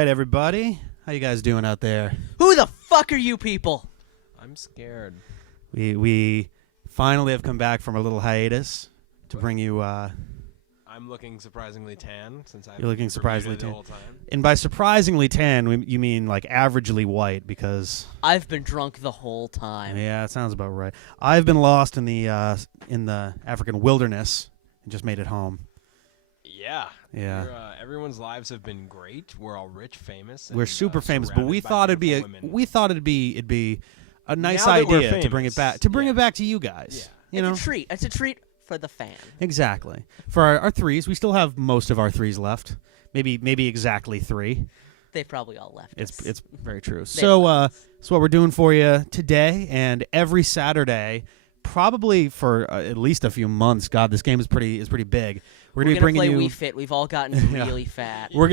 right, everybody. How you guys doing out there? Who the fuck are you people? I'm scared. We finally have come back from a little hiatus to bring you. I'm looking surprisingly tan since I've You're looking surprisingly the tan. whole time. And by surprisingly tan, you mean like averagely white because. I've been drunk the whole time. Yeah, it sounds about right. I've been lost in the African wilderness and just made it home. Yeah. Yeah. Everyone's lives have been great. We're all rich, famous. We're and, super famous, but we surrounded by thought it'd be it'd be a nice Now that we're idea to bring it back famous, it back to you guys. Yeah. You know? It's a treat. It's a treat for the fan. Exactly. For our threes, we still have most of our threes left. Maybe exactly 3. They probably all left. It's very true. So what we're doing for you today and every Saturday, probably for at least a few months. God, this game is pretty big. We're gonna gonna be bringing play you. Wii Fit. We've all gotten Yeah. really fat. We're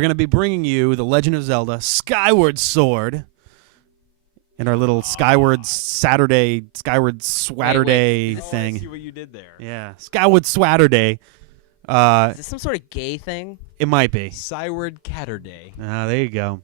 gonna be bringing you the Legend of Zelda Skyward Sword. And our little Skyward Swatterday thing. I see what you did there. Yeah, Skyward Swatterday. Is this some sort of gay thing? It might be. Skyward Catterday. There you go.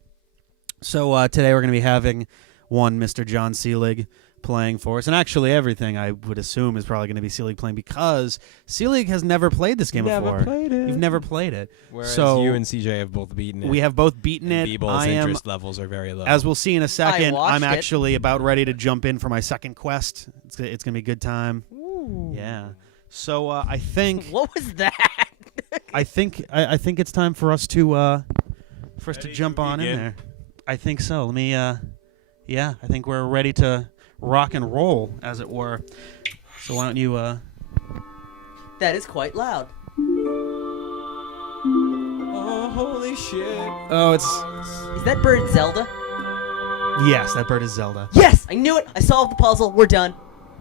So today we're going to be having one Mr. John Seelig playing for us. And actually everything I would assume is probably going to be Seelig playing because Seelig has never played this game before. Played it. You've never played it. Whereas so you and CJ have both beaten it. we have both beaten and it. Beeble's interest levels are very low. As we'll see in a second, watched I'm it. actually about ready to jump in for my second quest. It's going to be a good time. Ooh. Yeah. So I think What was that? I think it's time for us to Ready jump to on in begin? there. I think so. Let me I think we're ready to rock and roll, as it were. So why don't you That is quite loud. Oh, holy shit. Oh, it's Is that bird Zelda? yes, that bird is Zelda. Yes, I knew it. I solved the puzzle. We're done.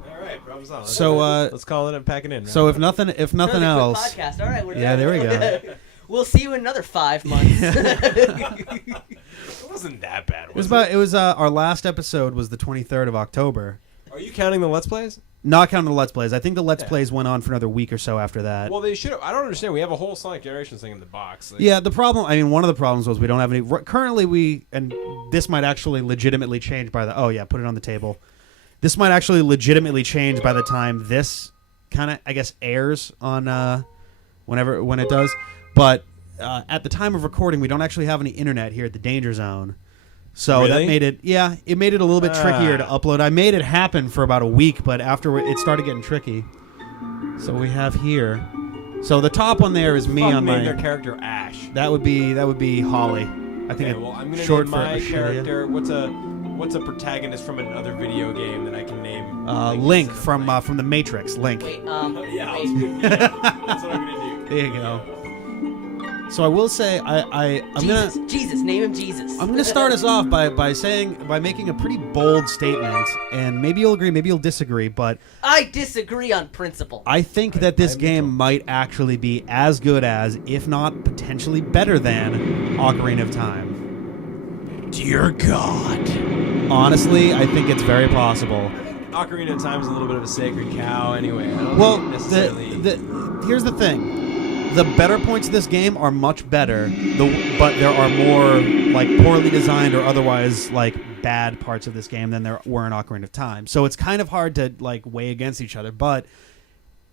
All right, problem solved. So let's call it and pack it in. so if nothing Really quick else, podcast. All right, we're Yeah, done. there we go. We'll see you in another 5 months. It wasn't that bad. it was our last episode was the 23rd of October. Are you counting the Let's Plays? Not counting the Let's Plays. I think the Let's Yeah. Plays went on for another week or so after that. Well, they should have. I don't understand. We have a whole Sonic Generations thing in the box. Like, Yeah, the problem, one of the problems was we don't have any, currently and this might actually legitimately change by the, put it on the table. This might actually legitimately change by the time this kind of, I guess, airs on, when it does. But at the time of recording, we don't actually have any internet here at the Danger Zone. So Really? that made it, it made it a little bit trickier to upload. I made it happen for about a week, but after it started getting tricky. So we have here. So the top one there is me on name my. their character Ash. That would be Holly. I think Okay, it's well, I'm gonna short name for my Ashelia. character. What's a protagonist from another video game that I can name? Link from the Matrix. Link. Wait, Yeah, wait. that's what I'm gonna do. There you go. So I will say Jesus, name him Jesus. I'm gonna start us off by making a pretty bold statement, and maybe you'll agree, maybe you'll disagree, but I disagree on principle. I think that this I'm game neutral. might actually be as good as, if not potentially better than, Ocarina of Time. Dear God. Honestly, I think it's very possible. Ocarina of Time is a little bit of a sacred cow, anyway. I don't Well, think necessarily. here's the thing. The better points of this game are much better, but there are more poorly designed or otherwise bad parts of this game than there were in Ocarina of Time. So it's kind of hard to weigh against each other. But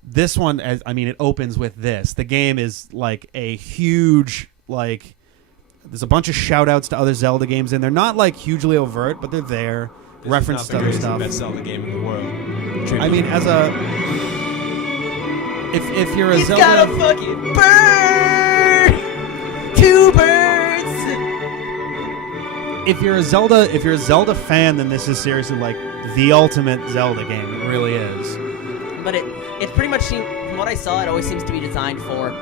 this one, it opens with this. The game is a huge There's a bunch of shout outs to other Zelda games, and they're not hugely overt, but they're there. This Reference is to not the other greatest stuff. best Zelda game in the world. I mean, as a if you're a He's Zelda, got a fucking bird! 2 birds! if you're a Zelda fan, then this is seriously the ultimate Zelda game. It really is. But it pretty much seems, from what I saw, it always seems to be designed for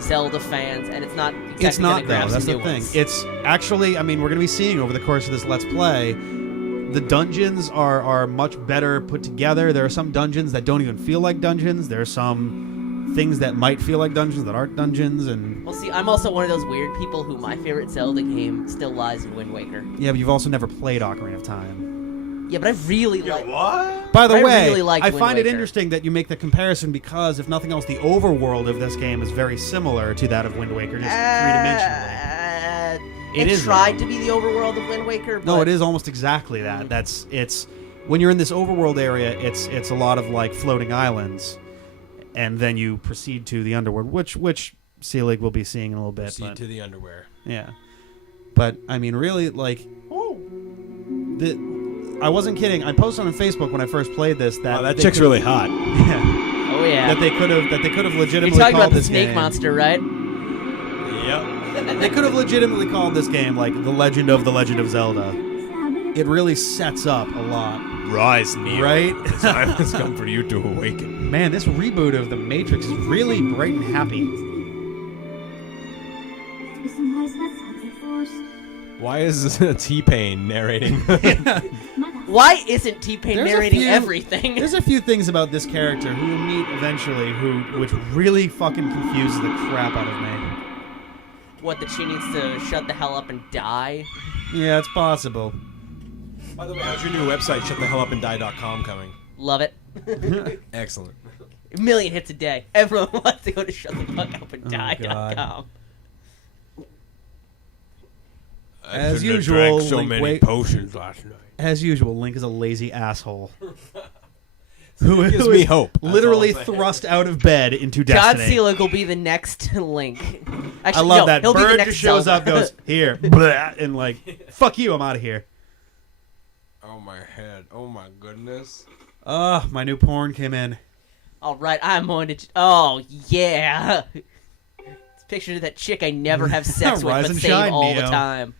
Zelda fans, and it's not exactly It's not gonna grab though. That's some the new thing. ones. It's actually, we're going to be seeing over the course of this Let's Play, the dungeons are much better put together. There are some dungeons that don't even feel like dungeons. There are some things that might feel like dungeons that aren't dungeons, and Well, see, I'm also one of those weird people who my favorite Zelda game still lies in Wind Waker. yeah, but you've also never played Ocarina of Time. Yeah, but I really like. What? By the I way, really liked I Wind find it Waker. interesting that you make the comparison because, if nothing else, the overworld of this game is very similar to that of Wind Waker, just three-dimensionally. It is tried though. to be the overworld of Wind Waker. But No, it is almost exactly that. It's when you're in this overworld area, it's a lot of like floating islands, and then you proceed to the underworld, which 𝗙𝗍 will be seeing in a little bit. Proceed But, to the underwear. yeah, but I mean, really, like, I wasn't kidding. I posted on Facebook when I first played this that That they chick's could- really hot. Yeah, Oh yeah. that they could have You're legitimately talking called about the this snake game. monster, right? Yep. They could have legitimately called this game like the Legend of Zelda. It really sets up a lot. Rise, Neo. Right? The time has come for you to awaken. Man, this reboot of The Matrix is really bright and happy. Why is T-Pain narrating? Why isn't T-Pain There's a narrating few- everything? There's a few things about this character who you'll meet eventually which really fucking confuses the crap out of me. What, that she needs to shut the hell up and die? Yeah, it's possible. By the way, how's your new website, shutthehellupandie.com, coming? Love it. Excellent. A million hits a day. Everyone wants to go to shutthefullupanddie.com. As shouldn't have usual, drank so Link, many wait. potions last night. As usual, Link is a lazy asshole. It gives me hope. That's Literally all I'm saying. thrust out of bed into God Destiny. 𝗙𝗍 will be the next Link. I Actually, love no, that. he'll be the Bird next just shows Zelda. up, goes, here, blah, and like, fuck you, I'm out of here. Oh, my head. Oh, my goodness. My new porn came in. All right, I'm on to. Oh yeah. It's pictures of that chick I never have sex with, Rise but and save shine, all the Neo. time.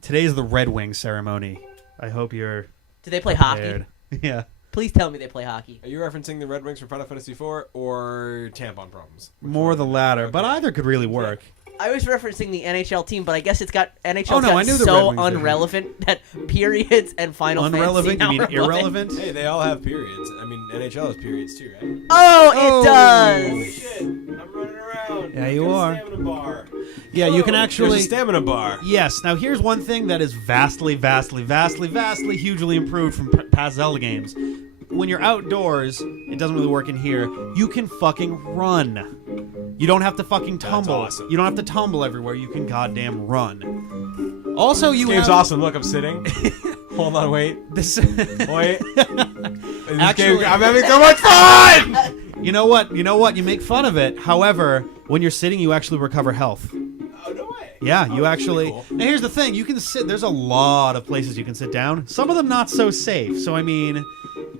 Today's the Red Wing ceremony. I hope you're Do they play hockey? prepared. Yeah. Please tell me they play hockey. Are you referencing the Red Wings from Final Fantasy IV or tampon problems? More the latter, but Okay. either could really work. I was referencing the NHL team, but I guess it's got NHL's Oh, no, I got knew the so Red Wings did. unrelevant that periods and Final Unrelevant? Fantasy You now mean are irrelevant? Hey, they all have periods. I mean, NHL has periods too, right? Oh, Oh. it does. Shit, I'm running around. Yeah, you are. Stamina bar. Yeah, you can There's actually... a stamina bar. Yes. Now, here's one thing that is vastly hugely improved from past Zelda games. When you're outdoors, it doesn't really work in here, you can fucking run. You don't have to fucking tumble. awesome. You don't have to tumble everywhere. You can goddamn run. Also, you This game's have... awesome. Look, I'm sitting. Hold on, wait. This... Wait. Actually- I'm having so much fun! You know what? You make fun of it. However, when you're sitting, you actually recover health. Oh, no way. Yeah, you that's actually... really cool. Now, here's the thing. You can sit... There's a lot of places you can sit down. Some of them not so safe. So, I mean...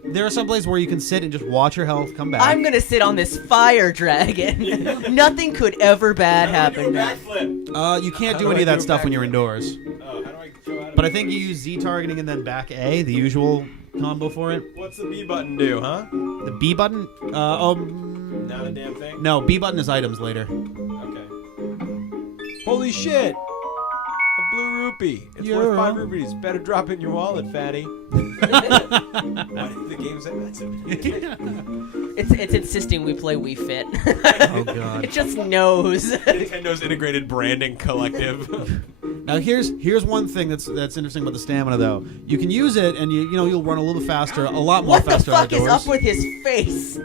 There are some places where you can sit and just watch your health come back. I'm gonna sit on this fire dragon. Nothing could ever bad happen. You can't How do do any I of that do stuff back when you're flip? indoors. Oh, how do I go out But I think you use Z targeting and then back A, the usual combo for it. What's the B button do, huh? The B button? Not a damn thing? No, B button is items later. Okay. Holy shit! A blue rupee. It's You're worth 5 wrong. rupees. Better drop it in your wallet, fatty. Why did the game say that to me? It's insisting we play Wii Fit. Oh, God. It just knows. Nintendo's integrated branding collective. Now here's one thing that's interesting about the stamina though. You can use it and you'll run a little bit faster, a lot more What the faster fuck outdoors. is up with his face?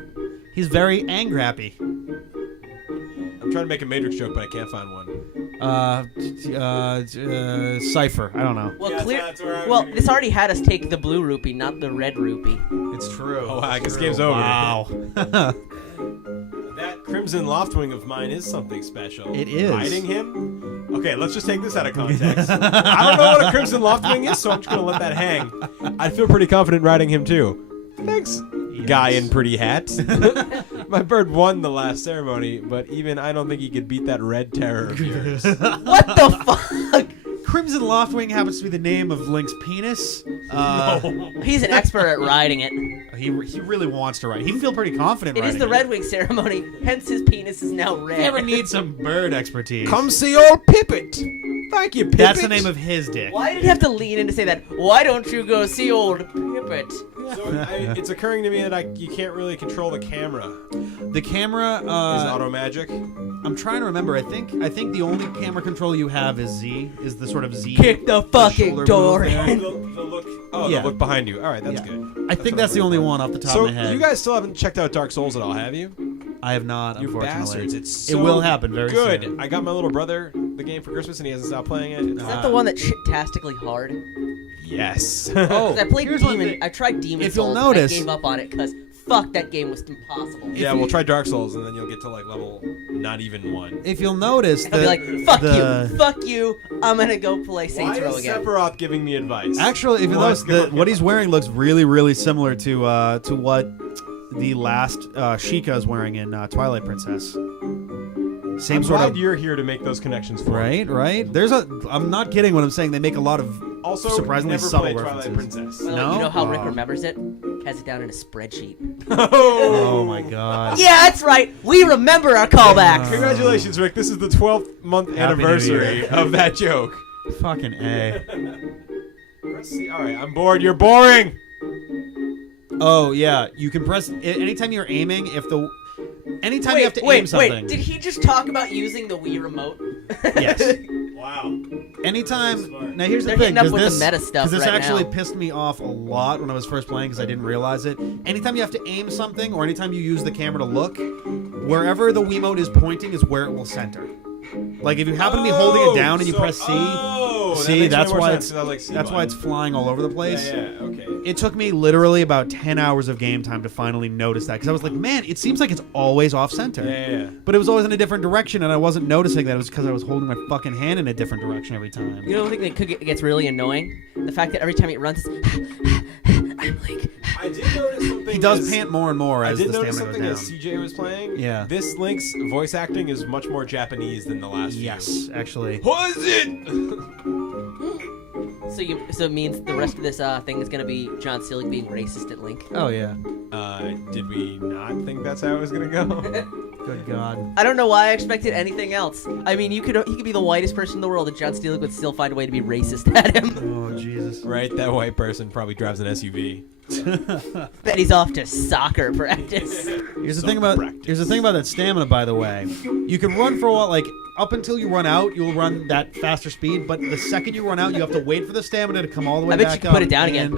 He's very angry. I'm trying to make a Matrix joke, but I can't find one. Cipher. I don't know. Well, Yeah, clear. that's where I was Well, gonna this already had us take the blue rupee, not the red rupee. It's true. Oh, I guess game's over. Wow. That Crimson Loftwing of mine is something special. It is. Riding him? Okay, let's just take this out of context. I don't know what a Crimson Loftwing is, so I'm just going to let that hang. I feel pretty confident riding him, too. Thanks, guy in pretty hat. My bird won the last ceremony, but even I don't think he could beat that red terror of yours. What the fuck? Crimson Loftwing happens to be the name of Link's penis. He's an expert at riding it. He really wants to ride. He'd feel pretty confident It is riding the Red Wing ceremony, hence his penis is now red. You ever need some bird expertise? Come see old Pippet. Thank you, Pippet. That's the name of his dick. Why did you have to lean in to say that? Why don't you go see old Pippet? So it's occurring to me that you can't really control the camera. The camera Is it auto magic? I'm trying to remember. I think the only camera control you have is Z. Is the sort of Z. Kick the fucking shoulder door move there. in. The look. Oh, Yeah. the look behind you. All right, that's Yeah. good. I think that's the only one off the top So of my head. you guys still haven't checked out Dark Souls at all, have you? I have not, You unfortunately. bastards! It's It so will happen very good. soon. I got my little brother the game for Christmas and he hasn't stopped playing it. Is that the one that's shit-tastically hard? Yes. Oh, 'Cause I played here's one Demon. thing. I tried Demon If you'll Souls. notice- I gave up on it because fuck, that game was impossible. Yeah, we'll try Dark Souls and then you'll get to like level not even 1. If you'll notice, I'll be like, fuck you. I'm gonna go play Saints Row again. Sephiroth giving me advice? Actually, if you notice, what he's wearing looks really, really similar to what the last Sheikah is wearing in Twilight Princess. Same I'm sort glad of. you're here to make those connections for me. Right. I'm not kidding when I'm saying they make a lot of Also, surprisingly never subtle played references. Twilight Princess. Well, No? You know how Rick Oh. remembers it? Has it down in a spreadsheet. Oh my god. Yeah, that's right. We remember our callbacks. Congratulations, Rick. This is the 12th month Happy New anniversary Year. of that joke. Fucking A. Press C. All right, I'm bored. You're boring. Oh yeah, you can press anytime you're aiming. Anytime you have to aim something. Wait, did he just talk about using the Wii remote? Yes. Wow. Anytime. Now here's the They're thing. hitting up 'cause with the this, meta stuff 'cause this right actually now. pissed me off a lot when I was first playing because I didn't realize it. Anytime you have to aim something or anytime you use the camera to look, wherever the Wiimote is pointing is where it will center. Like if you happen to be holding it down and you press C, see that's why it's flying all over the place. Yeah, okay. It took me literally about 10 hours of game time to finally notice that because I was like, man, it seems like it's always off center. Yeah. But it was always in a different direction, and I wasn't noticing that. It was because I was holding my fucking hand in a different direction every time. You know the thing that gets really annoying? The fact that every time it runs, I'm like, I did notice something. He does pant more and more I as did the notice stamina something goes as down. CJ was playing. Yeah. This Link's voice acting is much more Japanese than the last few. Yes, actually. What is it? so it means the rest of this thing is gonna be John Seelig being racist at Link. Oh yeah. Did we not think that's how it was gonna go? Good God. I don't know why I expected anything else. I mean, he could be the whitest person in the world, and John Seelig would still find a way to be racist at him. Oh Jesus. Right, that white person probably drives an SUV. Bet he's off to soccer practice. Here's the thing about that stamina, by the way. You can run for a while, like up until you run out, you'll run that faster speed. But the second you run out, you have to wait for the stamina to come all the way I bet back you can up. put it down again.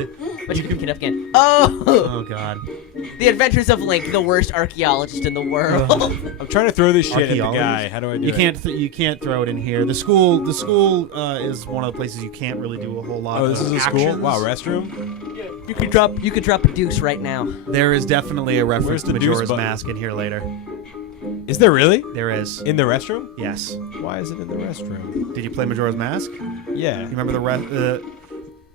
But you can pick it up again. Oh! Oh God. The Adventures of Link, the worst archaeologist in the world. I'm trying to throw this shit at the Archaeologist? guy. How do I do You it? you can't throw it in here. The school is one of the places you can't really do a whole lot. Oh, this of is a school? actions. Wow, restroom? You could drop a deuce right now. There is definitely a reference Where's to the deuce Majora's button? Mask in here later. Is there really? There is. In the restroom? Yes. Why is it in the restroom? Did you play Majora's Mask? Yeah. You remember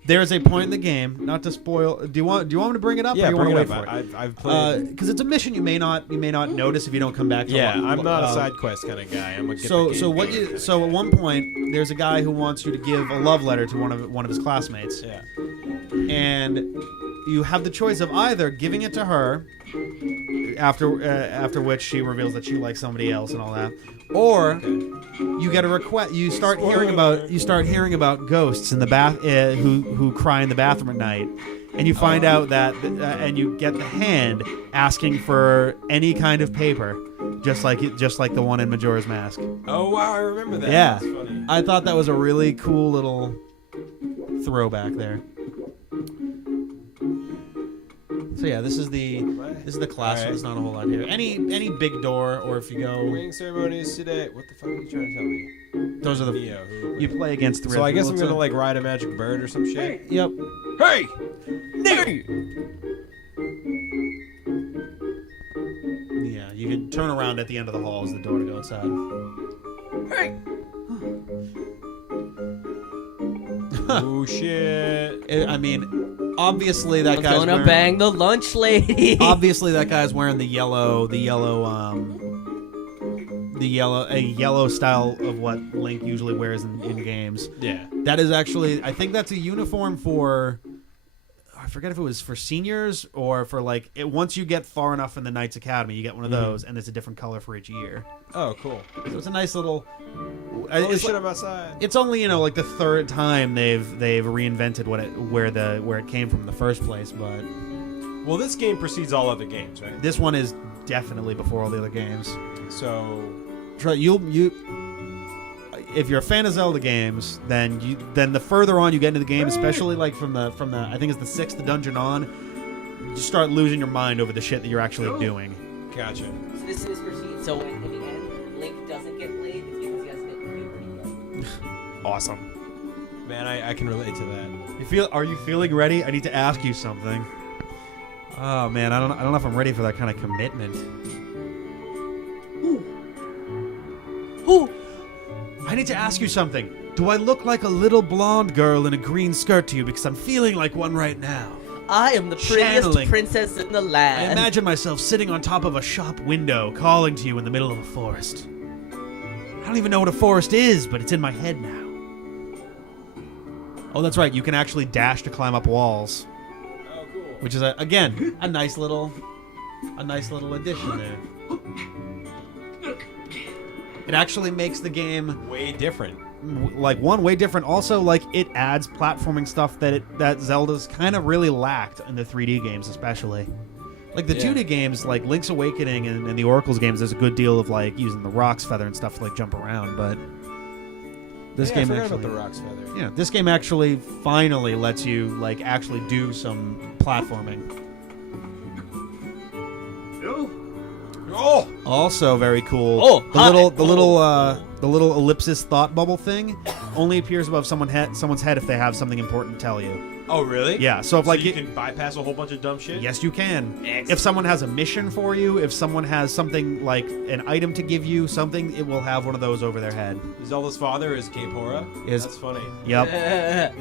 there is a point in the game, not to spoil. Do you want me to bring it up? Yeah, or you bring want it to up. wait for it? I've played. Because it's a mission you may not notice if you don't come back. To Yeah, I'm not a side quest kind of guy. I'm a get So the game guy. at one point there's a guy who wants you to give a love letter to one of his classmates. Yeah. And you have the choice of either giving it to her, after which she reveals that she likes somebody else and all that, or you get a request. You start hearing about ghosts in the bath who cry in the bathroom at night, and you find out that and you get the hand asking for any kind of paper, just like the one in Majora's Mask. Oh wow, I remember that. Yeah, That's funny. I thought that was a really cool little throwback there. So yeah, this is the class. All right. There's not a whole lot here. Any big door, or if you go, Wing ceremonies today. What the fuck are you trying to tell me? those are the Neo. Who you play against the. So I guess I'm gonna like ride a magic bird or some shit. Yep. Hey, nigga! Yeah, you can turn around at the end of the hall as the door to go outside. Hey! Oh shit! I mean, obviously that guy's gonna wearing, bang the lunch lady. obviously that guy's wearing a yellow style of what Link usually wears in games. Yeah. That is actually, I think that's a uniform for, I forget if it was for seniors or for once you get far enough in the Knights Academy, you get one of those, and it's a different color for each year. Oh, cool. So it's a nice little. Holy shit! I'm outside. It's only like the third time they've reinvented where it came from in the first place, but Well, this game precedes all other games, right? this one is definitely before all the other games. So If you're a fan of Zelda games, then the further on you get into the game, especially like from the I think it's the 6th dungeon on, you start losing your mind over the shit that you're actually doing. Gotcha. So this is proceed. So in the end, Link doesn't get laid. It's because he hasn't hit puberty yet. Awesome. Man, I can relate to that. Are you feeling ready? I need to ask you something. Oh man, I don't know if I'm ready for that kind of commitment. Ooh. I need to ask you something. Do I look like a little blonde girl in a green skirt to you? Because I'm feeling like one right now. I am the prettiest Channeling. princess in the I land. imagine myself sitting on top of a shop window, calling to you in the middle of a forest. I don't even know what a forest is, but it's in my head now. Oh, that's right. You can actually dash to climb up walls. Oh, cool. Which is again a nice little addition there. It actually makes the game Way different. way different. Also, like it adds platforming stuff that Zelda's kind of really lacked in the 3D games, especially. Like the 2D games, like Link's Awakening and the Oracle's games, there's a good deal of like using the Roc's Feather and stuff to like jump around, but this game I forgot actually, about the Roc's Feather. yeah, this game actually finally lets you like actually do some platforming. Oh! Also very cool. Oh, the hi. little ellipsis thought bubble thing only appears above someone's head if they have something important to tell you. Oh, really? Yeah, so if So like you can bypass a whole bunch of dumb shit? yes, you can. Excellent. If someone has a mission for you, if someone has something like an item to give you, something, it will have one of those over their head. Zelda's father is 𝗙𝗁? Is- That's funny. Yep.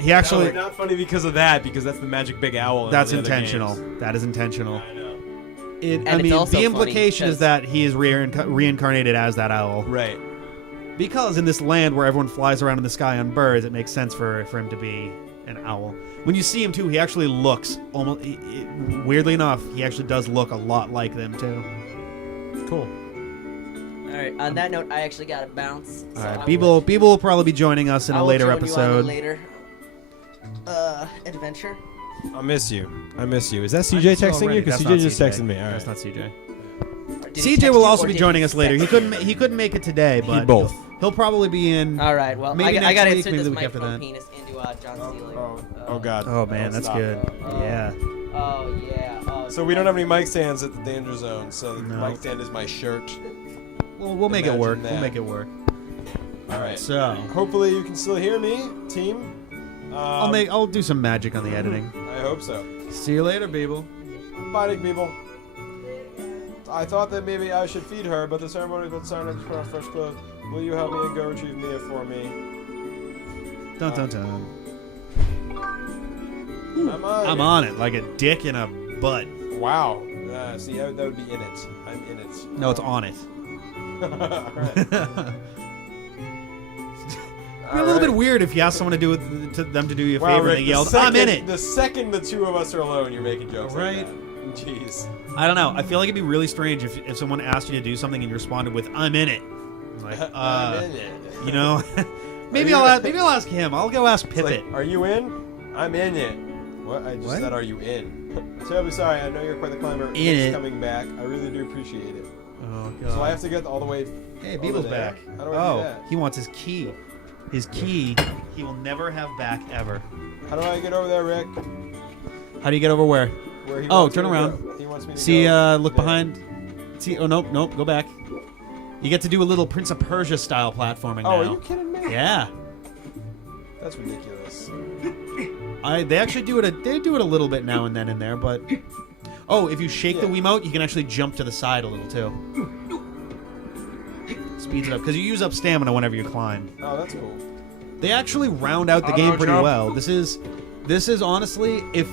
He No, actually. not funny because of that, because that's the magic big owl. in That's all the other intentional. games. That is intentional. I know. And I it's mean, also the funny implication is because- that he is reincarnated as that owl. Right. Because in this land where everyone flies around in the sky on birds, it makes sense for him to be an owl. When you see him too, he actually looks almost. Weirdly enough, he actually does look a lot like them too. Cool. All right. On that note, I actually got to bounce. All so right, I Beeble will probably be joining us in I a will later join you on episode. a later adventure. I miss you. Is that I CJ just texting you? already- Because that's CJ not just CJ. texted me. All right. That's not CJ. Or did he CJ text will you, also or be did joining he us later. He text couldn't. He couldn't make it today, but both. He'll probably be in. All right. Well, Maybe I got to next week, insert maybe this the week after microphone that. penis into John Seeley. Oh, God. Oh man, that's stop. good. Oh. Yeah. Oh yeah. Oh, So we don't have any mic stands at the danger zone, so the No. mic stand is my shirt. We'll make it Imagine work. that. We'll make it work. All right. So Hopefully you can still hear me, team. I'll do some magic on the editing. I hope so. See you later, Beeble. Bye, people. I thought that maybe I should feed her, but the ceremony will sign up for fresh clothes. Will you help me and go retrieve Mia for me? Dun dun dun. I'm I'm on it like a dick in a butt. Wow. See, that would be in it. I'm in it. No, it's on it. Alright. It'd be a little bit weird if you asked someone to do them to do you a Wow, favor Rick, and they the yelled, second, "I'm in it." The second the two of us are alone, you're making jokes Right. like that. Jeez. I don't know. I feel like it'd be really strange if someone asked you to do something and you responded with, "I'm in it." Like, I'm in it. you know, maybe Are you- I'll ask him. I'll go ask It's Pippet. like, are you in? I'm in it. What? I just What? said, are you in? I'm terribly sorry. I know you're quite the climber. In Thanks it. for coming back. I really do appreciate it. Oh god. So I have to get all the way. Hey, over Beeble's there? back. How do I do Oh, that? he wants his key. His key he will never have back ever. How do I get over there, Rick? How do you get over where? Where he Oh, wants turn me to around. go. He wants me to See, go look there. behind. See, oh nope, go back. You get to do a little Prince of Persia style platforming Oh, are now. you kidding me? Yeah. That's ridiculous. They actually do it. They do it a little bit now and then in there, but oh, if you shake the Yeah. Wiimote, you can actually jump to the side a little too. Speeds it up because you use up stamina whenever you climb. Oh, that's cool. They actually round out the game pretty jump. well. This is honestly, if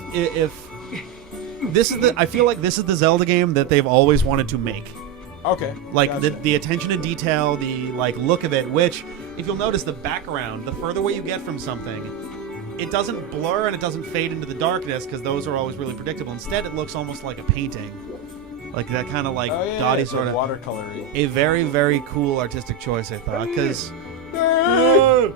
this is I feel like this is the Zelda game that they've always wanted to make. Okay. Like gotcha. the attention to detail, the like look of it, which if you'll notice the background, the further away you get from something, it doesn't blur and it doesn't fade into the darkness because those are always really predictable. Instead, it looks almost like a painting. Like that kind of like Oh, yeah, dotty it's sort like of watercolory. a very, very cool artistic choice, I thought, because I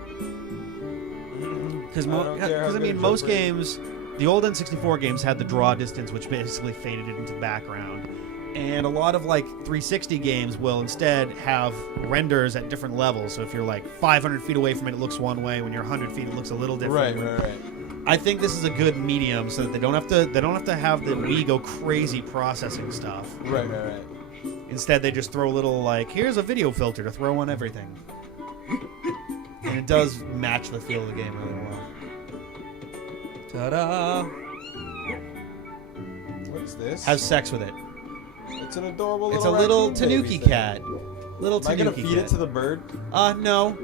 don't care how I good mean a most joke is. games, the old N64 games had the draw distance, which basically faded it into the background, and a lot of like 360 games will instead have renders at different levels. So if you're like 500 feet away from it, it looks one way. When you're 100 feet, it looks a little different. Right. I think this is a good medium, so that they don't have to have the Wii go crazy processing stuff. Right. Instead, they just throw a little like, here's a video filter to throw on everything. And it does match the feel of the game really well. Ta-da! What is this? Have sex with it. It's an adorable It's a little little raccoon baby tanuki thing. cat. Little Am I gonna tanuki feed cat. it to the bird? No.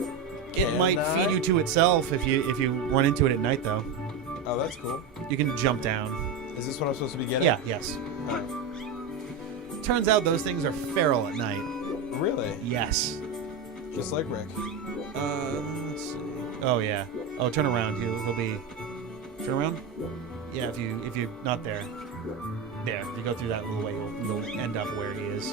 It Can might I? feed you to itself if you run into it at night, though. Oh, that's cool. You can jump down. Is this what I'm supposed to be getting? Yeah, yes. Oh. Turns out those things are feral at night. Really? Yes. Just like Rick. Let's see. Oh, yeah. Oh, turn around. He'll be... Turn around? Yeah, if you're not there. There. If you go through that little way, you'll end up where he is.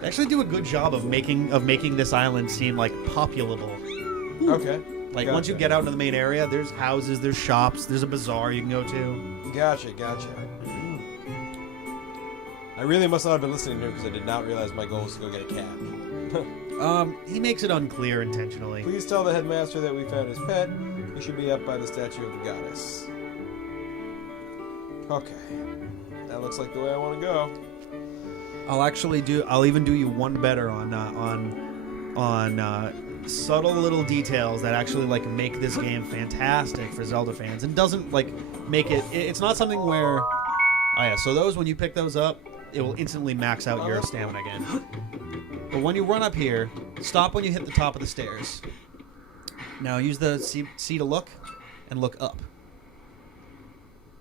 They actually do a good job of making this island seem like populable. Okay. Like Gotcha. once you get out into the main area, there's houses, there's shops, there's a bazaar you can go to. Gotcha. I really must not have been listening to him because I did not realize my goal was to go get a cat. He makes it unclear intentionally. Please tell the headmaster that we found his pet. He should be up by the statue of the goddess. Okay. That looks like the way I want to go. I'll even do you one better on subtle little details that actually like make this game fantastic for Zelda fans and doesn't like make it's not something where so those, when you pick those up, it will instantly max out your stamina again. But when you run up here, stop when you hit the top of the stairs. Now use the C to look and look up.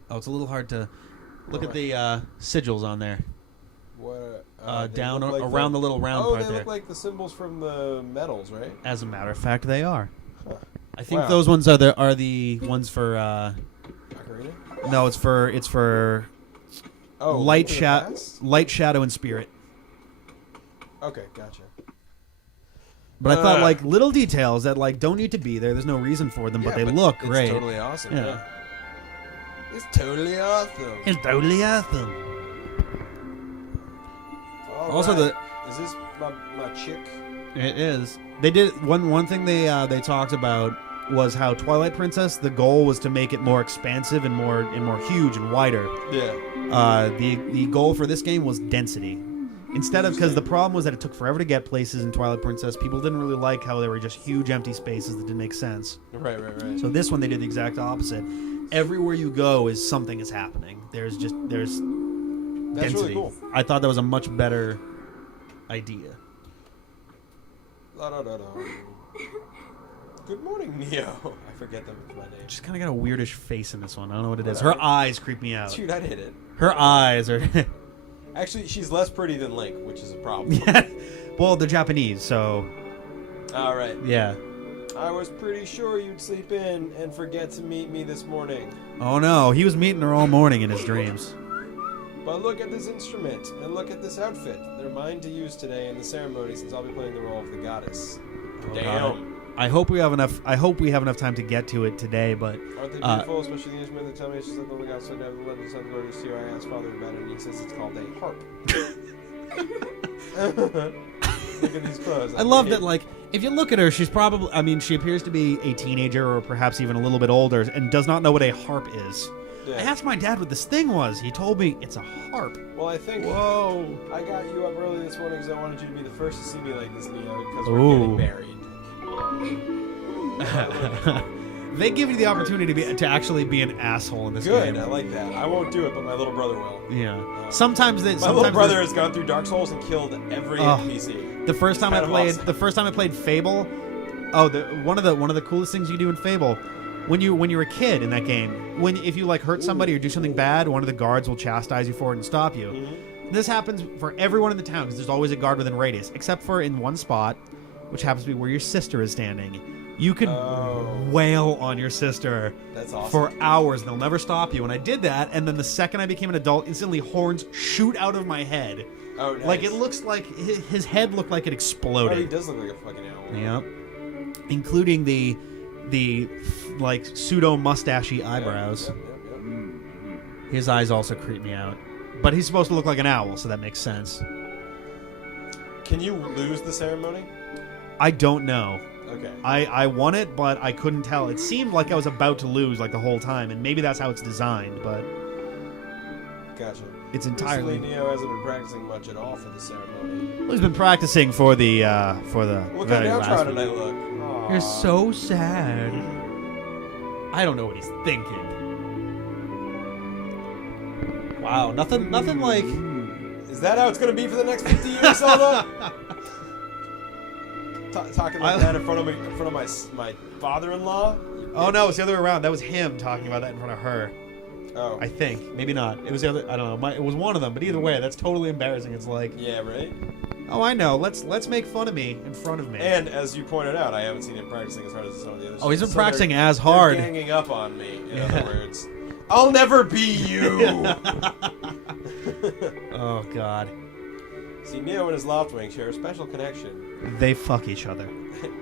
Oh, it's a little hard to look at the sigils on there. What? Down look like around the little round part they there. look like the symbols from the medals, right? As a matter of fact, they are. Huh. I think Wow. those ones are the ones for. Ocarina? No, it's for Oh, light Into the Past? light, shadow, and spirit. Okay, gotcha. But I thought like little details that like don't need to be there. There's no reason for them, but they look great. It's totally awesome. Yeah. Yeah. It's totally awesome. It's totally awesome. All Also, right. Is this my chick? It is. They did one thing they talked about was how Twilight Princess, the goal was to make it more expansive and more huge and wider. Yeah. The goal for this game was density. Instead of, because the problem was that it took forever to get places in Twilight Princess. People didn't really like how they were just huge empty spaces that didn't make sense. Right. So this one they did the exact opposite. Everywhere you go is something is happening. There's That's density. really cool. I thought that was a much better idea. La, da, da, da. Good morning, Neo. I forget them with my name. She's kind of got a weirdish face in this one. I don't know what it is. Her eyes creep me out. Dude, I'd hit it. Her eyes are... Actually, she's less pretty than Link, which is a problem. Well, they're Japanese, so... All right. Yeah. I was pretty sure you'd sleep in and forget to meet me this morning. Oh no, he was meeting her all morning in his dreams. But look at this instrument, and look at this outfit. They're mine to use today in the ceremony since I'll be playing the role of the goddess. Oh, Damn. God. I hope we have enough time to get to it today, but Aren't they beautiful, especially the instrument? They tell me it's just like the look outside down the legend of Zelda gorgeous too. I asked Father about it, and he says it's called a harp. Look at these clothes. I love that, like, if you look at her, she's probably, I mean, she appears to be a teenager or perhaps even a little bit older and does not know what a harp is. Yeah. I asked my dad what this thing was. He told me it's a harp. Well, I think Whoa. I got you up early this morning because I wanted you to be the first to see me like this, Neo, because we're Ooh. getting married. They give you the opportunity to actually be an asshole in this Good, game. I like that. I won't do it, but my little brother will. Yeah. Sometimes My little brother has gone through Dark Souls and killed every NPC. The first time I Kind of played, awesome. the first time I played Fable, one of the coolest things you do in Fable, when you're a kid in that game, if you like hurt somebody or do something bad, one of the guards will chastise you for it and stop you. Mm-hmm. This happens for everyone in the town because there's always a guard within radius, except for in one spot, which happens to be where your sister is standing. You could wail on your sister That's awesome. for hours and they'll never stop you. And I did that, and then the second I became an adult, instantly horns shoot out of my head. Oh, nice. Like it looks like his head looked like it Oh, he exploded. does look like a fucking owl. Yep. Including the like pseudo mustachy eyebrows. Yep. His eyes also creep me out. But he's supposed to look like an owl, so that makes sense. Can you lose the ceremony? I don't know. Okay. I won it, but I couldn't tell. It seemed like I was about to lose like the whole time, and maybe that's how it's designed, but Gotcha. It's Recently, entirely. Neo hasn't been practicing much at all for the ceremony. Well, he's been practicing for the Look how very last downtrodden one. I look. Aw. You're so sad. I don't know what he's thinking. Wow, nothing like. Is that how it's gonna be for the next 50 years, Zelda? Talking like that in front of me, in front of my father-in-law. Oh no, it's the other way around. That was him talking about that in front of her. Oh. I think maybe not. It was the other. I don't know. It was one of them. But either way, that's totally embarrassing. It's like, Yeah, right. oh, I know. Let's make fun of me in front of me. And as you pointed out, I haven't seen him practicing as hard as some of the others. Oh, he's been So practicing they're- as hard. They're ganging up on me. In other words, I'll never be you. Oh God. See, Neo and his Loftwing share a special connection They fuck each other.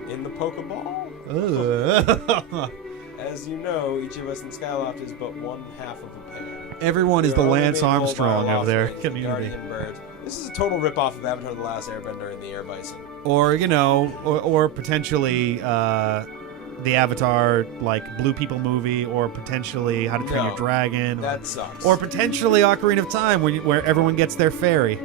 in the Pokeball. Ugh. As you know, each of us in Skyloft is but one half of a pair. Everyone is We the are only Lance made whole by Armstrong our of their Loftwings, the community. Guardian birds. This is a total ripoff of Avatar: The Last Airbender and the Air Bison. Or or potentially the Avatar like Blue People movie, or potentially How to Train Your No, Dragon, That sucks. or potentially Ocarina of Time, where everyone gets their fairy.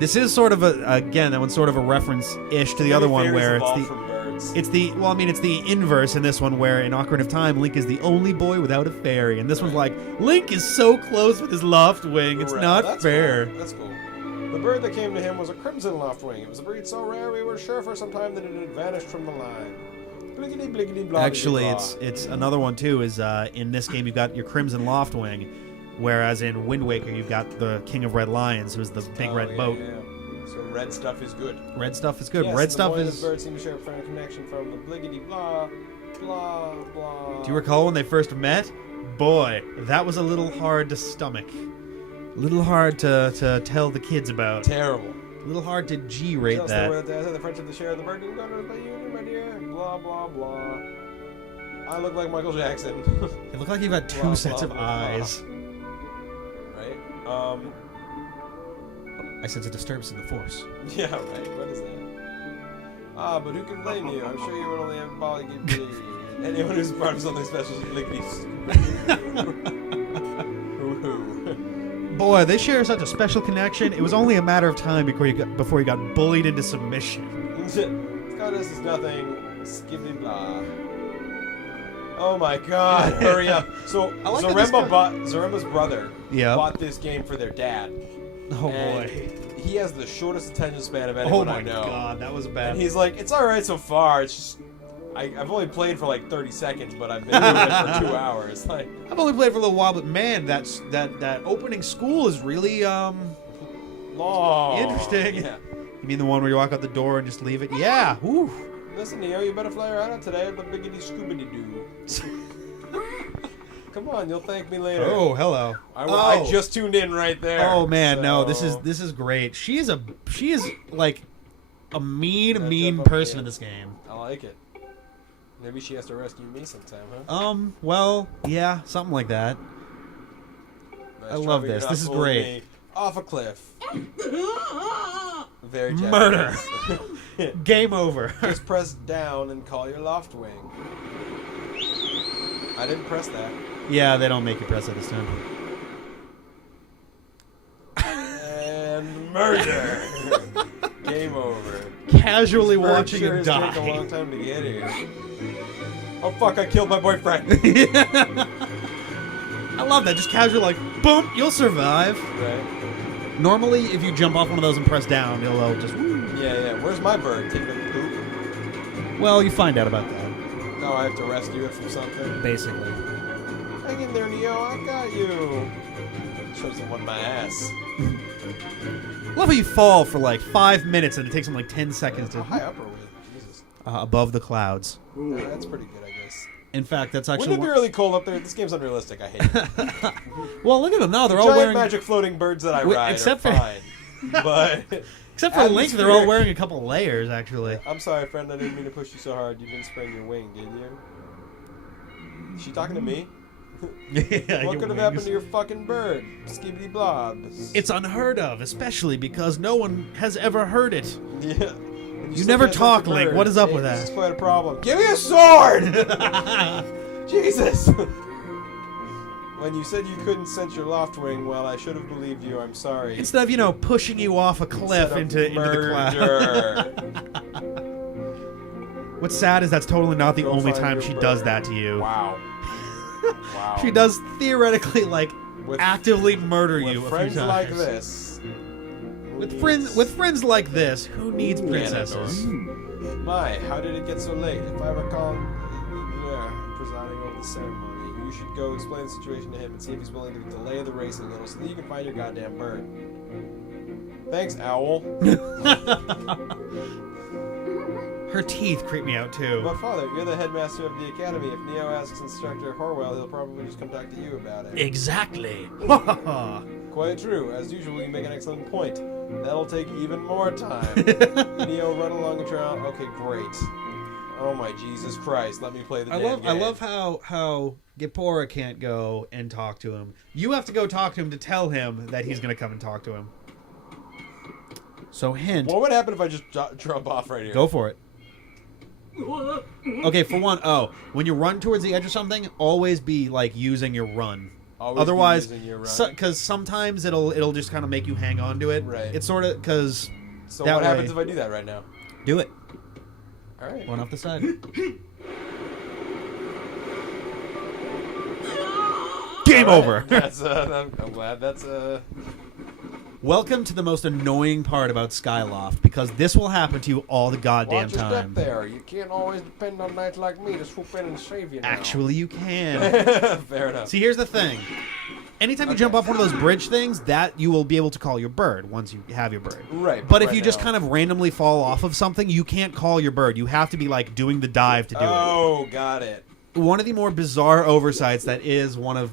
This is sort of that one's sort of a reference-ish to the other one where it's the. from birds. It's the inverse in this one, where in Ocarina of Time, Link is the only boy without a fairy, and this one's like, Link is so close with his Loftwing, it's Right, not that's fair. Cool. That's cool. The bird that came to him was a crimson Loftwing. It was a breed so rare we were sure for some time that it had vanished from the line. Bliggity bliggity blah. Actually, blah. it's another one too. Is in this game you've got your Crimson Loftwing, whereas in Wind Waker you've got the King of Red Lions, who's the big red boat. Yeah. So red stuff is good. Red stuff is good. Yes, Red the stuff boy and is. his bird seem to share a friend connection from the bliggity blah blah blah. Do you recall when they first met? Boy, that was a little hard to stomach. A little hard to tell the kids about. Terrible. A little hard to G-rate Just that. the friendship, the share of the bird didn't go to the you, my dear. Blah blah blah. I look like Michael Jackson. It looked like you've got two Blah, sets blah, of blah. eyes. Right? I sense a disturbance in the force. Yeah, right. What is that? Ah, but who can blame you? I'm sure you would only have a ball you get anyone who's part of something special should lick these. Boy, they share such a special connection. It was only a matter of time before you got bullied into submission. Stardust is nothing. Skibbly blah. Oh my God! Hurry up. So I like how this Zaremba's brother Yep. bought this game for their dad. Oh And boy. he has the shortest attention span of Oh anyone my I know. God, that was bad. And he's like, it's all right so far. It's just I've only played for like 30 seconds, but I've been doing it for 2 hours. Like, I've only played for a little while, but man, that opening school is really long. interesting. Yeah. You mean the one where you walk out the door and just leave it? Yeah. Woo. Listen, Neo, you better fly around today at the biggity scoobity doo. Come on, you'll thank me later. Oh, hello. I just tuned in right there. Oh man, no, so- this is great. She is like a mean Jump up person here. in this game. I like it. Maybe she has to rescue me sometime, huh? Well, yeah, something like that. Nice I try, love but you're this. not This is fooling great. me. Off a cliff. Very Murder. Japanese. Game over. Just press down and call your Loftwing. I didn't press that. Yeah, they don't make you press it this time. And murder. Game over. Casually Bird watching sure him has die. taken a long time to get here. Oh fuck! I killed my boyfriend. I love that. Just casually, like, boom, you'll survive. Right. Normally, if you jump off one of those and press down, it'll just. Yeah. Where's my bird? Taking a poop? Well, you find out about that. No, I have to rescue it from something. Basically. Hang in there, Neo. I got you. Shoves it on my ass. Love how you fall for like 5 minutes and it takes them like 10 seconds How to high up are we? Jesus. above the clouds. Yeah, that's pretty good, I guess. In fact, that's Wouldn't actually it be really cold up there? This game's unrealistic. I hate it. well. Look at them now; they're all Giant wearing. magic floating birds that I Wait, ride except are for- fine. But Except for Link, they're all atmospheric- wearing a couple layers. Actually, I'm sorry, friend. I didn't mean to push you so hard. You didn't sprain your wing, did you? Is she talking to me? yeah, What your could have wings. happened to your fucking bird? Skibbity blob. It's unheard of, especially because no one has ever heard it. Yeah. You never talk, Link. What is up with This that? is quite a problem. Give me a sword! Jesus! When you said you couldn't sense your loft wing, well, I should have believed you. I'm sorry. Instead of, pushing you off a cliff into the cloud. What's sad is that's totally not the Go only find time your she bird. does that to you. Wow. Wow. She does theoretically, With- actively murder you With a friends few times. like this. With friends like this, who needs princesses? My, how did it get so late? If I recall, presiding over the ceremony, you should go explain the situation to him and see if he's willing to delay the race a little so that you can find your goddamn bird. Thanks, owl. Her teeth creep me out too. But father, you're the headmaster of the academy. If Neo asks Instructor Horwell, he'll probably just come talk to you about it. Exactly. Quite true. As usual, you make an excellent point. That'll take even more time. Neo, run along the trail. Okay, great. Oh my Jesus Christ! Let me play the damn game. I love how 𝗙𝗶𝗿𝘀 can't go and talk to him. You have to go talk to him to tell him that he's gonna come and talk to him. So hint. What would happen if I just jump off right here? Go for it. Okay, for one, when you run towards the edge of something, always be using your run. Always Otherwise, be using your run? because sometimes it'll just kind of make you hang on to it. Right. It's sort of because. So what happens if I do that right now? Do it. All right. Run off the side. Game over. That's I'm glad that's Welcome to the most annoying part about Skyloft, because this will happen to you all the goddamn Watch your step time. there. You can't always depend on knights like me to swoop in and save you now. Actually, you can. Fair enough. See, here's the thing. Anytime you jump off one of those bridge things, that you will be able to call your bird once you have your bird. Right. But if right you just now- kind of randomly fall off of something, you can't call your bird. You have to be doing the dive to do it. Oh, got it. One of the more bizarre oversights that is one of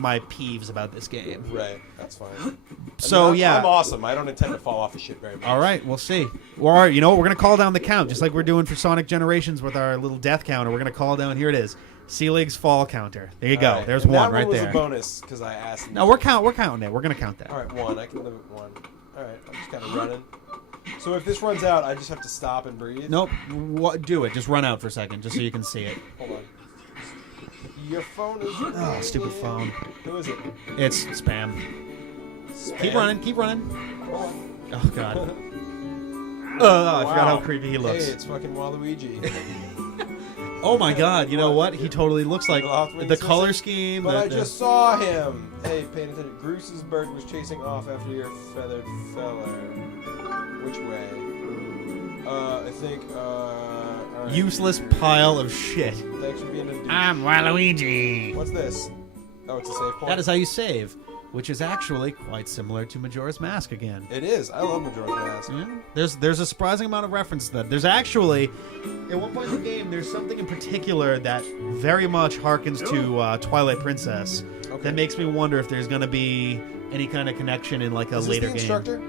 my peeves about this game. Right. That's fine. So yeah, I'm awesome. I don't intend to fall off the shit very much. all right, we'll see. Or you know what? We're gonna call down the count, just like we're doing for Sonic Generations with our little death counter. We're gonna call down. Here it is. 𝗙league's fall counter. There you go. All right. There's And one that right was there. a bonus because I asked. No, we're counting it. We're gonna count that. All right, one. I can live at one. All right, I'm just kind of running. So if this runs out, I just have to stop and breathe. Nope. Do it. Just run out for a second, just so you can see it. Hold on. Your phone is. Oh, stupid phone. Who is it? It's spam. Spam? Keep running. Keep running. Hold on. Oh God. I forgot how Wow. creepy he looks. Hey, it's fucking Waluigi. Oh my God! You know what? He totally looks like Loft the color scheme. But I the- just saw him. Hey, pay attention. Bruce's bird was chasing off after your feathered feller. Which way? I think. All right. useless pile of shit. Thanks for being a dude. I'm Waluigi. What's this? Oh, it's a save point. That is how you save, which is actually quite similar to Majora's Mask again. It is. I love Majora's Mask. Yeah. There's a surprising amount of reference to that. There's actually, at one point in the game, there's something in particular that very much harkens to Twilight Princess. Okay. That makes me wonder if there's going to be any kind of connection in a Is this later the game. instructor?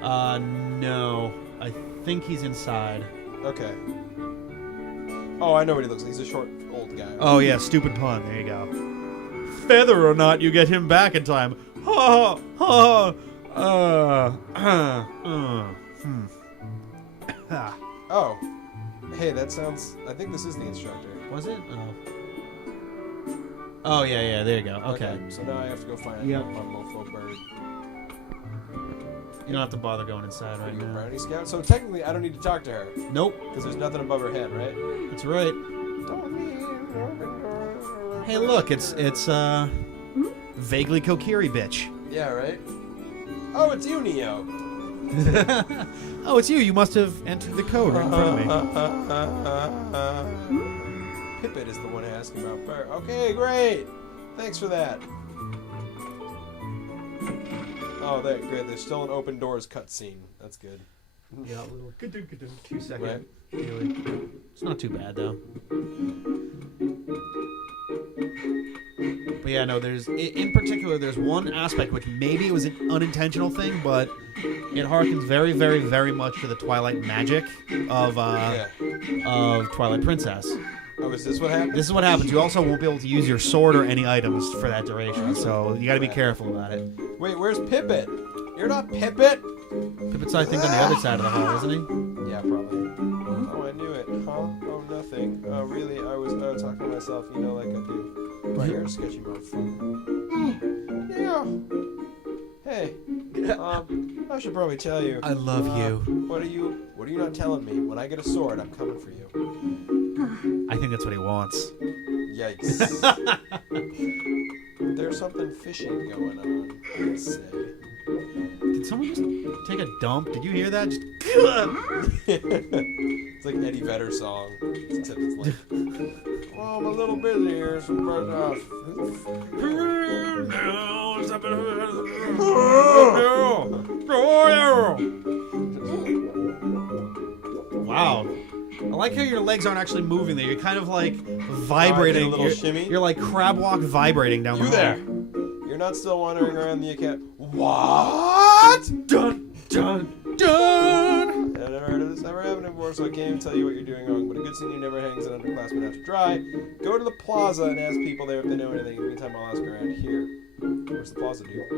No. I think he's inside. Okay. Oh, I know what he looks like. He's a short, old guy. Oh yeah, stupid pun. There you go. Feather or not, you get him back in time. Ha ha ha. Oh. Hey, that sounds... I think this is the instructor. Was it? Oh yeah. There you go. Okay. So now I have to go find Yep. a mofo bird. You don't have to bother going inside right You a now. brownie scout? So technically, I don't need to talk to her. Nope. Because there's nothing above her head, right? That's right. Hey, look, it's vaguely Kokiri bitch. Yeah, right? Oh, it's you, Neo. Oh, it's you. You must have entered the code right in front of me. 𝗵𝗵𝗏 is the one asking about bird. Okay, great. Thanks for that. Oh, great. There's still an open doors cutscene. That's good. Yeah, a little 2 second. Right. It's not too bad though. But yeah, no. In particular, there's one aspect which maybe it was an unintentional thing, but it harkens very, very, very much to the Twilight magic of Twilight Princess. Oh, is this what happened? This is what happens. You also won't be able to use your sword or any items for that duration, so you got to be careful about it. Wait, where's 𝗵𝗏𝗏? You're not 𝗵𝗵𝗏? 𝗵𝗏𝗏's, I think, on the other side of the hall, isn't he? Yeah, probably. Oh, I knew it. Huh? Oh, nothing. Really, I was talking to myself, like I do. my hair sketchy, motherfucker. Yeah. Hey. I should probably tell you. I love you. What are you not telling me? When I get a sword, I'm coming for you. I think that's what he wants. Yikes. There's something fishy going on, I'd say. Did someone just take a dump? Did you hear that? Just It's like Eddie Vedder song, except it's like, well, I'm a little busy here, so Wow. I like how your legs aren't actually moving there. You're kind of like vibrating. A little shimmy. You're like crab walk vibrating down the hall. there. You're not still wandering around the academy. What? Dun, dun, dun. I've never heard of this ever happening before, so I can't even tell you what you're doing wrong. But a good senior never hangs an underclassman out to dry. Go to the plaza and ask people there if they know anything. In the meantime, I'll ask around here. Where's the plaza, dude?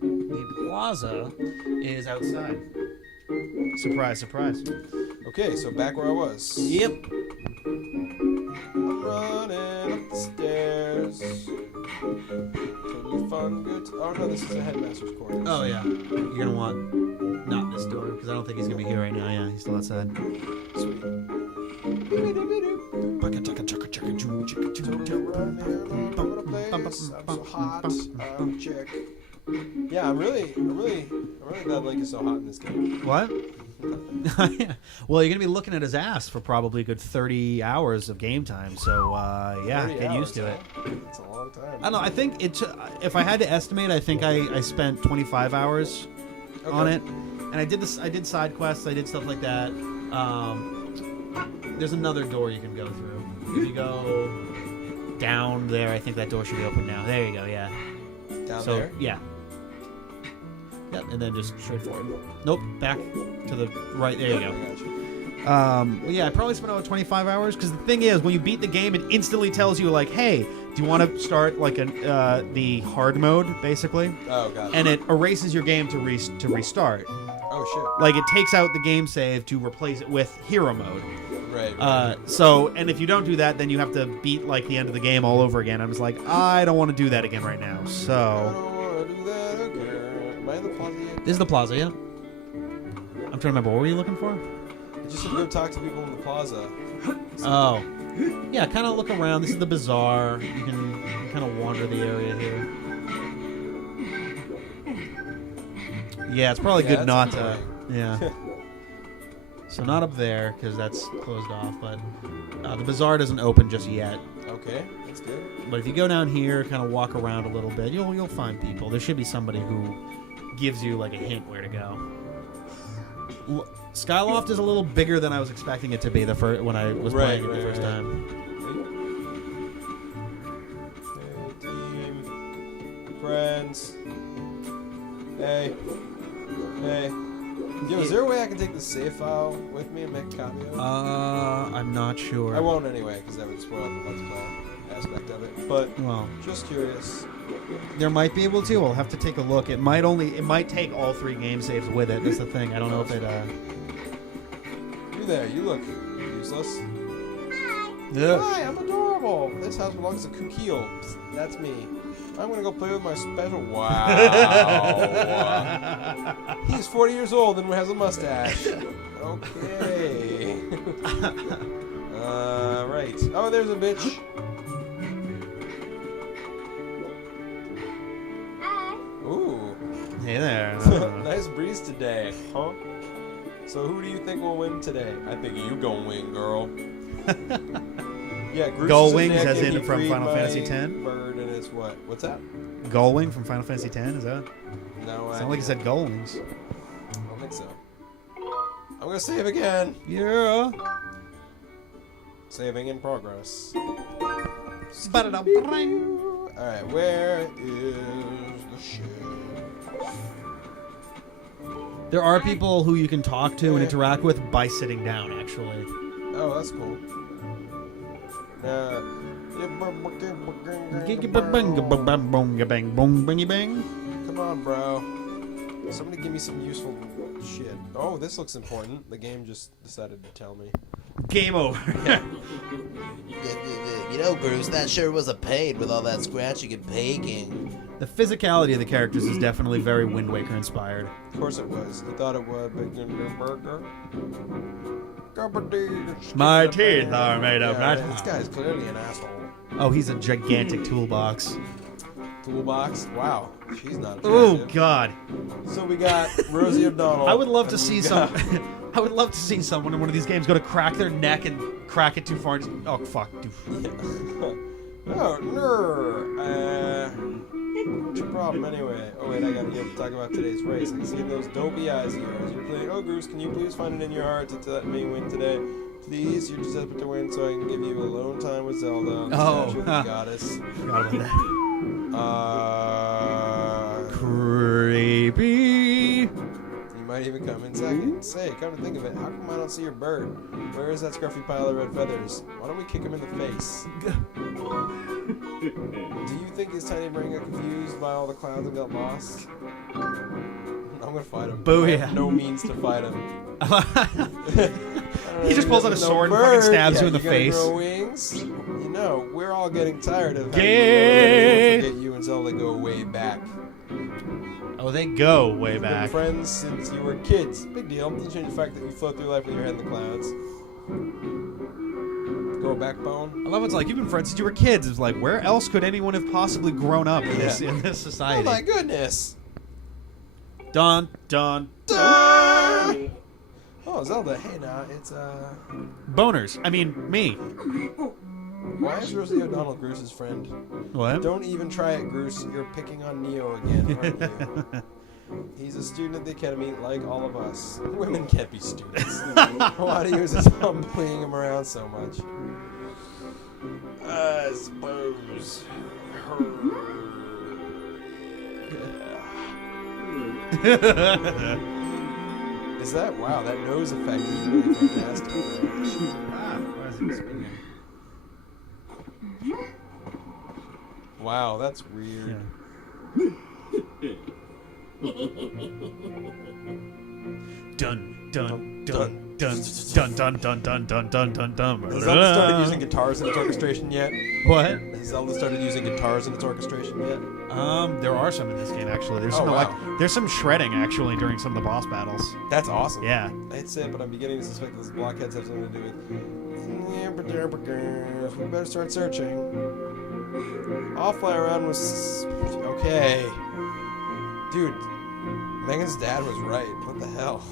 The plaza is outside. Surprise, surprise. Okay, so back where I was. Yep. I'm running up the stairs. Totally fun, good. Oh no, this is a headmaster's quarters. Oh yeah. You're gonna want not this door because I don't think he's gonna be here right now. Yeah, he's still outside. Sweet. Totally running all over the place. I'm so hot. I'm a chick. Yeah, I'm really glad Link is so hot in this game. What? Well, you're gonna be looking at his ass for probably a good 30 hours of game time. So yeah, 30 get used to it. It's a long time. I don't know. I think if I had to estimate, I think I spent 25 hours on it, and I did this. I did side quests. I did stuff like that. There's another door you can go through. If you go down there, I think that door should be open now. There you go. Yeah. Down So there? yeah. Yep, and then just straight forward. Nope, back to the right. There you go. Gotcha. Well, yeah, I probably spent about 25 hours because the thing is, when you beat the game, it instantly tells you like, "Hey, do you want to start like the hard mode, basically?" Oh, gotcha. And it erases your game to restart. Oh, shit. Like it takes out the game save to replace it with hero mode. Right. So, and if you don't do that, then you have to beat like the end of the game all over again. I was like, I don't want to do that again right now. I So, don't want to do that again. Am I in the plaza yet? this is the plaza, yeah. I'm trying to remember. What were you looking for? I just said go talk to people in the plaza. Oh, yeah. Kind of look around. This is the bazaar. You can kind of wander the area here. Yeah, it's probably Yeah, good that's not to. annoying. Yeah. So not up there because that's closed off. But the bazaar doesn't open just yet. Okay, that's good. But if you go down here, kind of walk around a little bit, you'll find people. There should be somebody who gives you like a hint where to go. Skyloft is a little bigger than I was expecting it to be when I was playing it the first time. Hey, team. Friends. Hey. Hey. Yo, is there a way I can take the save file with me and make a copy of it? I'm not sure. I won't anyway, because that would spoil the Let's Play aspect of it. But, Well, just curious. there might be able to. We'll have to take a look. It might take all 3 game saves with it. That's the thing. I don't know if it. You there, you look useless. Yeah. Hi, I'm adorable. This house belongs to 𝗚cie🂂😁. Psst, that's me. I'm gonna go play with my special. Wow. He's 40 years old and has a mustache. Okay. Right. Oh, there's a bitch. Ooh. Hey there. Nice breeze today, huh? So who do you think will win today? I think you gonna win, girl. Yeah, Groose Gull is a wings, neck as and in he from freed Final my Fantasy X? Bird and it's what? What's that? Gullwing from Final Fantasy X, is that? No, Sounded like you said gull wings. I don't think so. I'm gonna save again. Yeah. Saving in progress. Ba-da-da-bring. Alright, where is the ship? There are people who you can talk to and interact with by sitting down, actually. Oh, that's cool. Come on, bro. Somebody give me some useful shit. Oh, this looks important. The game just decided to tell me. Game over. You know, Bruce, that sure was a pain with all that scratching and pegging. The physicality of the characters is definitely very Wind Waker inspired. Of course it was. You thought it was burger. My teeth are made of Yeah, metal. this guy's clearly an asshole. Oh, he's a gigantic toolbox. Toolbox. Wow, she's not. Oh attractive. God. So we got Rosie O'Donnell. I would love to and see we some. got- I would love to see someone in one of these games go to crack their neck and crack it too far. And just, oh fuck, dude. Oh, what's your problem anyway? Oh wait, I gotta talk about today's race. I can see those dopey eyes of yours. You're playing. Oh, Goose, can you please find it in your heart to let me win today? Please, you're just desperate to win, so I can give you alone time with Zelda. Oh, Statue of the goddess. Forgot about that. Uh, Creepy. You might even come in second. Say, come to think of it, how come I don't see your bird? Where is that scruffy pile of red feathers? Why don't we kick him in the face? Do you think his tiny brain got confused by all the clouds and got lost? I'm gonna fight him. Booyah. I have no means to fight him. He just pulls out a There's no sword and fucking bird. stabs you in the you gotta face. Grow wings. You know, we're all getting tired of having Gay. to forget you and Zelda go way back. Oh, they go way We've been back. friends since you were kids. Big deal. Doesn't change the fact that you float through life with your head in the clouds. Grow a backbone. I love it's like you've been friends since you were kids. It's like where else could anyone have possibly grown up in this Oh society? my goodness. Dun dun. Dun! Oh, Zelda. Hey now, it's Boners. I mean me. Why is Rosie O'Donnell Bruce's friend? What? Don't even try it, Bruce. You're picking on Neo again, aren't you? He's a student at the academy, like all of us. Women can't be students. Why do you use bullying him around so much? I suppose. Is that wow? That nose effect is really fantastic. Why is he spinning? Wow, that's weird. Dun dun dun dun dun dun dun dun dun dun dun dun. Has Zelda started using guitars in its orchestration yet? What? Has Zelda started using guitars in its orchestration yet? There are some in this game actually. There's some Oh, wow. there's some shredding actually during some of the boss battles. That's awesome. Yeah. I'd say, but I'm beginning to suspect those blockheads have something to do with. We better start searching. I'll fly around with. Okay. Dude, Megan's dad was right. What the hell?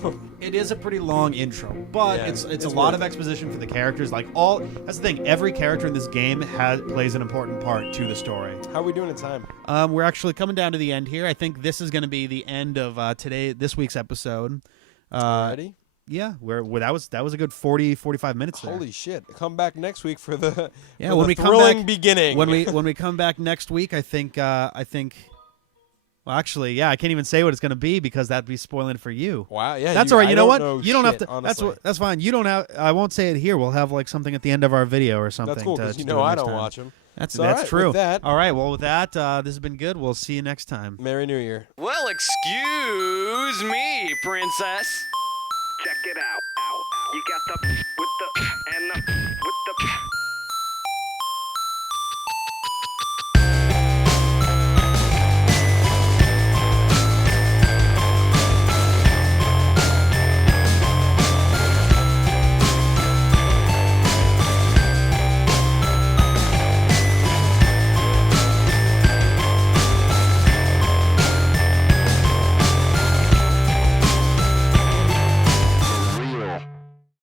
It is a pretty long intro, but Yeah, it's it's a lot worth of it. exposition for the characters. Like that's the thing. Every character in this game plays an important part to the story. How are we doing in time? We're actually coming down to the end here. I think this is going to be the end of this week's episode. Ready? Yeah, that was a good 40-45 minutes there. Holy shit! Come back next week for the Yeah, for when the we come thrilling back- beginning. when we come back next week, I think. Well, actually, yeah, I can't even say what it's going to be because that'd be spoiling for you. Wow, yeah, That's all right. I You know don't what? You don't have shit, to. Honestly. That's fine. You don't have. I won't say it here. We'll have like something at the end of our video or something. That's cool to because you do know it I next don't time. watch them. That's all right, true. with that- All right. Well, with that, this has been good. We'll see you next time. Merry New Year. Well, excuse me, princess. Check it out. You got the